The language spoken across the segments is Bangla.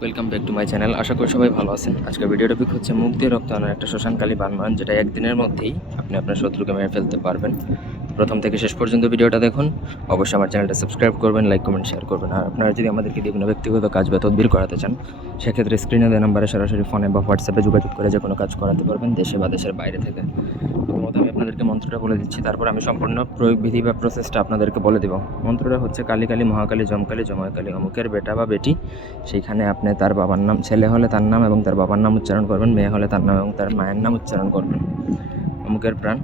Welcome back to my channel আশা করি সবাই ভালো আছেন। আজকের ভিডিও টপিক হচ্ছে মুখ দিয়ে রক্ত আনার একটা শ্মশানকালী বানমান, যেটা একদিনের মধ্যেই আপনি আপনার শত্রুকে মেরে ফেলতে পারবেন। প্রথম থেকে শেষ পর্যন্ত ভিডিওটা দেখুন। অবশ্যই আমার চ্যানেলটা সাবস্ক্রাইব করবেন লাইক কমেন্ট শেয়ার করবেন। আর আপনারা যদি আমাদেরকে দিয়ে কোনো ব্যক্তিগত কাজ বা তদবির করাতে চান, সেক্ষেত্রে স্ক্রিনে দেওয়া নাম্বারে সরাসরি ফোনে বা হোয়াটসঅ্যাপে যোগাযোগ করে যে কোনো কাজ করাতে পারবেন দেশে বা দেশের বাইরে থেকে। প্রথমত আমি আপনাদেরকে মন্ত্রটা বলে দিচ্ছি, তারপর আমি সম্পূর্ণ প্রয়োগ বিধি বা প্রসেসটা আপনাদেরকে বলে দেবো। মন্ত্রটা হচ্ছে, কালী কালী মহাকালী জমকালী জময়কালী অমুকের বেটা বা বেটি, সেইখানে আপনি তার বাবার নাম, ছেলে হলে তার নাম এবং তার বাবার নাম উচ্চারণ করবেন, মেয়ে হলে তার নাম এবং তার মায়ের নাম উচ্চারণ করবেন। অমুকের প্রাণ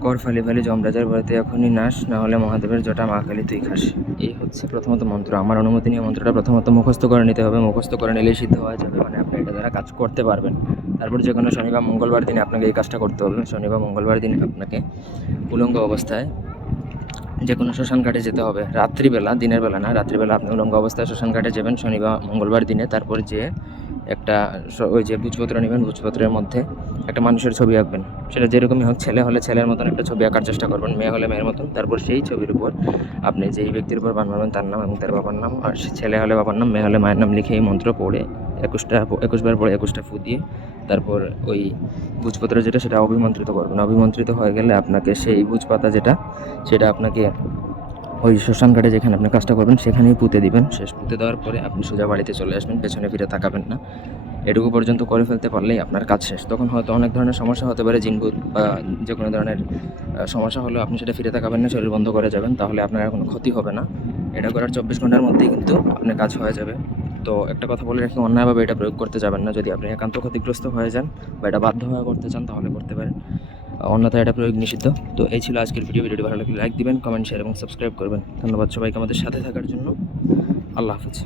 কর ফালি ফালি যমরাজার বাড়িতে এখনই নাশ না হলে মহাদেবের জটা মা কালী তুই খাস। এই হচ্ছে প্রথমত মন্ত্র। আমার অনুমতি নিয়ে মন্ত্রটা প্রথমত মুখস্থ করে নিতে হবে। মুখস্থ করে নিলেই সিদ্ধ হয়ে যাবে। মানে আপনি এটা দ্বারা কাজ করতে পারবেন। তারপর যে কোনো শনিবার মঙ্গলবার দিনে আপনাকে এই কাজটা করতে হবে। শনিবার মঙ্গলবার দিনে আপনাকে উলঙ্গ অবস্থায় যে কোনো শ্মশান ঘাটে যেতে হবে। রাত্রিবেলা, দিনের বেলা না, রাত্রিবেলা আপনি উলঙ্গ অবস্থায় শ্মশান ঘাটে যাবেন। শনিবার মঙ্গলবার দিনে। তারপর যে একটা ওই যে ভোজপত্র নেবেন ভোজপত্রের মধ্যে একটা মানুষের ছবি আঁকবেন। সেটা যেরকমই হোক, ছেলে হলে ছেলের মতন একটা ছবি আঁকার চেষ্টা করবেন, মেয়ে হলে মেয়ের মতন। তারপর সেই ছবির উপর আপনি যেই ব্যক্তির উপর বান মারবেন, তার নাম এবং তার বাবার নাম, আর ছেলে হলে বাবার নাম, মেয়ে হলে মায়ের নাম লিখে এই মন্ত্র পড়ে একুশটা, একুশবার পরে একুশটা ফু দিয়ে তারপর ওই ভোজপত্র যেটা, সেটা অভিমন্ত্রিত করবেন। অভিমন্ত্রিত হয়ে গেলে আপনাকে সেই ভোজপাতা যেটা, সেটা আপনাকে ওই শ্মশান ঘাটে যেখানে আপনি কাজটা করবেন, সেখানেই পুঁতে দিবেন। শেষ পুঁতে দেওয়ার পরে আপনি সোজা বাড়িতে চলে আসবেন, পেছনে ফিরে তাকাবেন না। এটুকু পর্যন্ত করে ফেলতে পারলেই আপনার কাজ শেষ। তখন হয়তো অনেক ধরনের সমস্যা হতে পারে জিনভূত বা যে কোনো ধরনের সমস্যা হলেও আপনি সেটা ফিরে তাকাবেন না, শরীর বন্ধ করে যাবেন, তাহলে আপনার কোনো ক্ষতি হবে না। এটা করার চব্বিশ ঘণ্টার মধ্যেই কিন্তু আপনার কাজ হয়ে যাবে। তো একটা কথা বলে রাখি, অন্যায়ভাবে এটা প্রয়োগ করতে যাবেন না। যদি আপনি একান্ত ক্ষতিগ্রস্ত হয়ে যান বা এটা বাধ্য হয়ে করতে চান, তাহলে করতে পারেন। অন্যথায় এটা প্রয়োগ নিষিদ্ধ। তো এই ছিল আজকের ভিডিও। ভিডিওটি ভালো লাগলে লাইক দিবেন কমেন্ট শেয়ার এবং সাবস্ক্রাইব করবেন। ধন্যবাদ সবাইকে আমাদের সাথে থাকার জন্য। আল্লাহ হাফিজ।